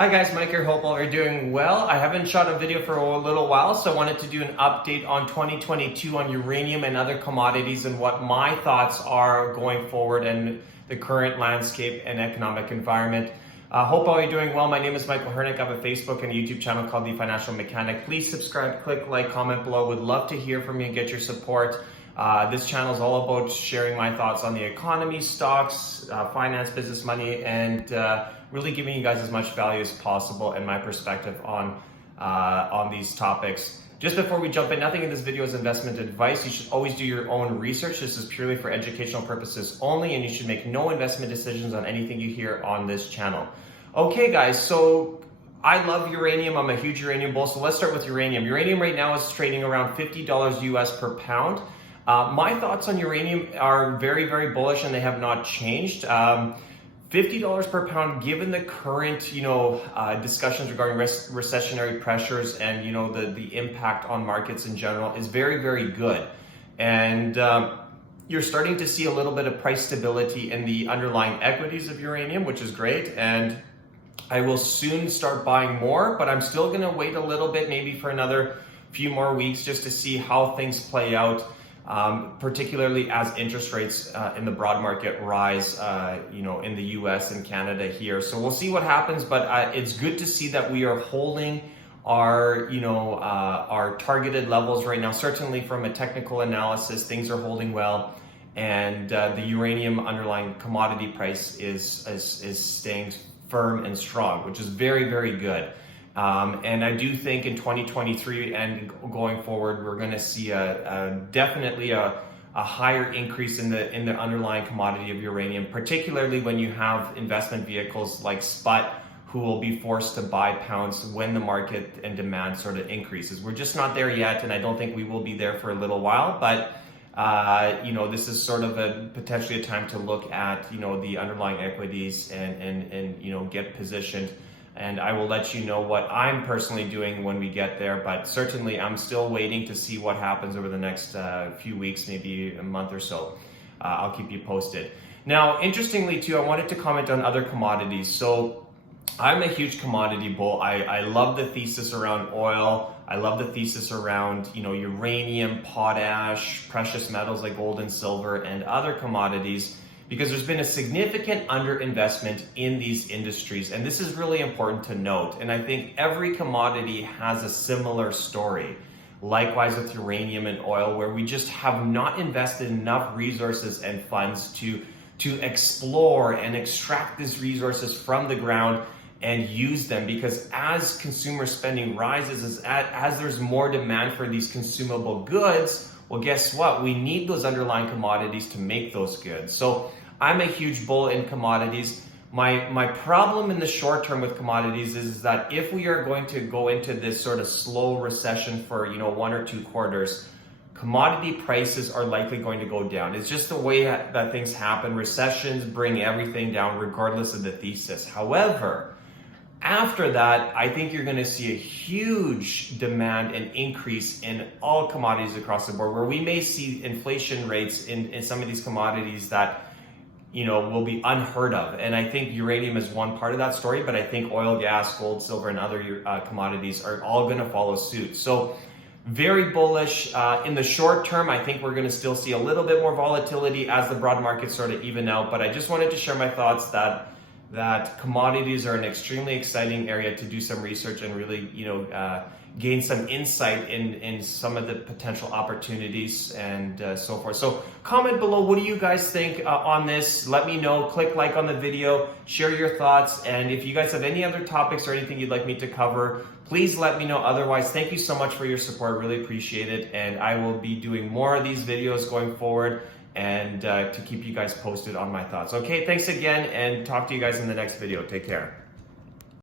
Hi guys, Mike here. Hope all are doing well. I haven't shot a video for a little while, so I wanted to do an update on 2022 on uranium and other commodities and what my thoughts are going forward and the current landscape and economic environment. Hope all are doing well. My name is Michael Hernik. I have a Facebook and a YouTube channel called The Financial Mechanic. Please subscribe, click like, comment below. Would love to hear from you and get your support. This channel is all about sharing my thoughts on the economy, stocks, finance, business, money, and really giving you guys as much value as possible and my perspective on these topics. Just before we jump in, nothing in this video is investment advice. You should always do your own research. This is purely for educational purposes only, and you should make no investment decisions on anything you hear on this channel. Okay, guys, so I love uranium. I'm a huge uranium bull. So let's start with uranium. Uranium right now is trading around $50 US per pound. My thoughts on uranium are very, very bullish, and they have not changed. $50 per pound, given the current, discussions regarding recessionary pressures and, the impact on markets in general is very, very good. And you're starting to see a little bit of price stability in the underlying equities of uranium, which is great. And I will soon start buying more, but I'm still going to wait a little bit, maybe for another few more weeks, just to see how things play out. Particularly as interest rates in the broad market rise, in the US and Canada here. So we'll see what happens, but it's good to see that we are holding our targeted levels right now. Certainly from a technical analysis, things are holding well, and the uranium underlying commodity price is staying firm and strong, which is very, very good. And I do think in 2023 and going forward, we're going to see definitely a higher increase in the underlying commodity of uranium, particularly when you have investment vehicles like SPUT who will be forced to buy pounds when the market and demand sort of increases. We're just not there yet, and I don't think we will be there for a little while, but this is sort of potentially a time to look at, the underlying equities and get positioned. And I will let you know what I'm personally doing when we get there, but certainly I'm still waiting to see what happens over the next few weeks, maybe a month or so. I'll keep you posted. Now, interestingly too, I wanted to comment on other commodities. So I'm a huge commodity bull. I love the thesis around oil. I love the thesis around, uranium, potash, precious metals like gold and silver, and other commodities, because there's been a significant underinvestment in these industries. And this is really important to note. And I think every commodity has a similar story. Likewise with uranium and oil, where we just have not invested enough resources and funds to explore and extract these resources from the ground and use them. Because as consumer spending rises, as there's more demand for these consumable goods, well, guess what? We need those underlying commodities to make those goods. So I'm a huge bull in commodities. My problem in the short term with commodities is that if we are going to go into this sort of slow recession for 1 or 2 quarters, commodity prices are likely going to go down. It's just the way that things happen. Recessions bring everything down regardless of the thesis. However, after that, I think you're going to see a huge demand and increase in all commodities across the board, where we may see inflation rates in some of these commodities that will be unheard of. And I think uranium is one part of that story, but I think oil, gas, gold, silver, and other commodities are all going to follow suit. So very bullish. In the short term, I think we're going to still see a little bit more volatility as the broad markets sort of even out. But I just wanted to share my thoughts that commodities are an extremely exciting area to do some research and really, gain some insight in some of the potential opportunities and so forth. So comment below, what do you guys think on this? Let me know. Click like on the video, share your thoughts, and if you guys have any other topics or anything you'd like me to cover, please let me know. Otherwise, thank you so much for your support. Really appreciate it, and I will be doing more of these videos going forward and to keep you guys posted on my thoughts. Okay, thanks again, and talk to you guys in the next video. Take care.